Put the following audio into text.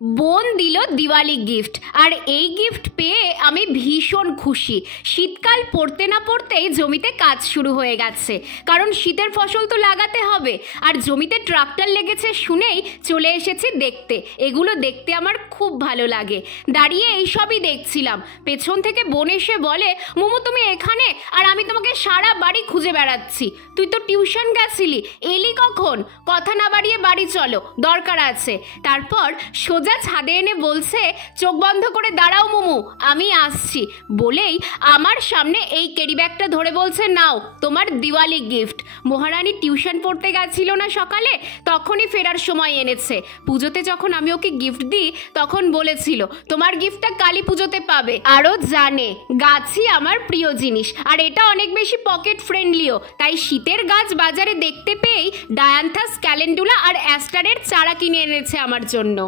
বোন দিল দিওয়ালি গিফট, আর এই গিফট পেয়ে আমি ভীষণ খুশি। শীতকাল পড়তে না পড়তেই জমিতে কাজ শুরু হয়ে গেছে, কারণ শীতের ফসল তো লাগাতে হবে। আর জমিতে ট্রাক্টর লেগেছে শুনেই চলে এসেছি দেখতে। এগুলো দেখতে আমার খুব ভালো লাগে। দাঁড়িয়ে এইসবই দেখছিলাম, পেছন থেকে বোন এসে বলে, মোমো তুমি এখানে? আর আমি তোমাকে সারা বাড়ি খুঁজে বেড়াচ্ছি। তুই তো টিউশন গেছিলি, এলি কখন? কথা না বাড়িয়ে বাড়ি চলো, দরকার আছে। তারপর সোজা ছাদে এনে বলছে, চোখ বন্ধ করে দাঁড়াও মোমো, আমি আসছি। বলেই আমার সামনে এই ক্যারি ব্যাগটা ধরে বলছে, নাও তোমার দিওয়ালি গিফট। মহারানী টিউশন পড়তে গেছিল না সকালে, তখনই ফেরার সময় এনেছে। পুজোতে যখন আমি ওকে গিফট দিই তখন বলেছিল, তোমার গিফটটা কালী পুজোতে পাবে। আরও জানে গাছই আমার প্রিয় জিনিস, আর এটা অনেক বেশি পকেট ফ্রেন্ডলিও। তাই শীতের গাছ বাজারে দেখতে পেয়েই ডায়ান্থাস, ক্যালেন্ডুলা আর অ্যাস্টারের চারা কিনে এনেছে আমার জন্য।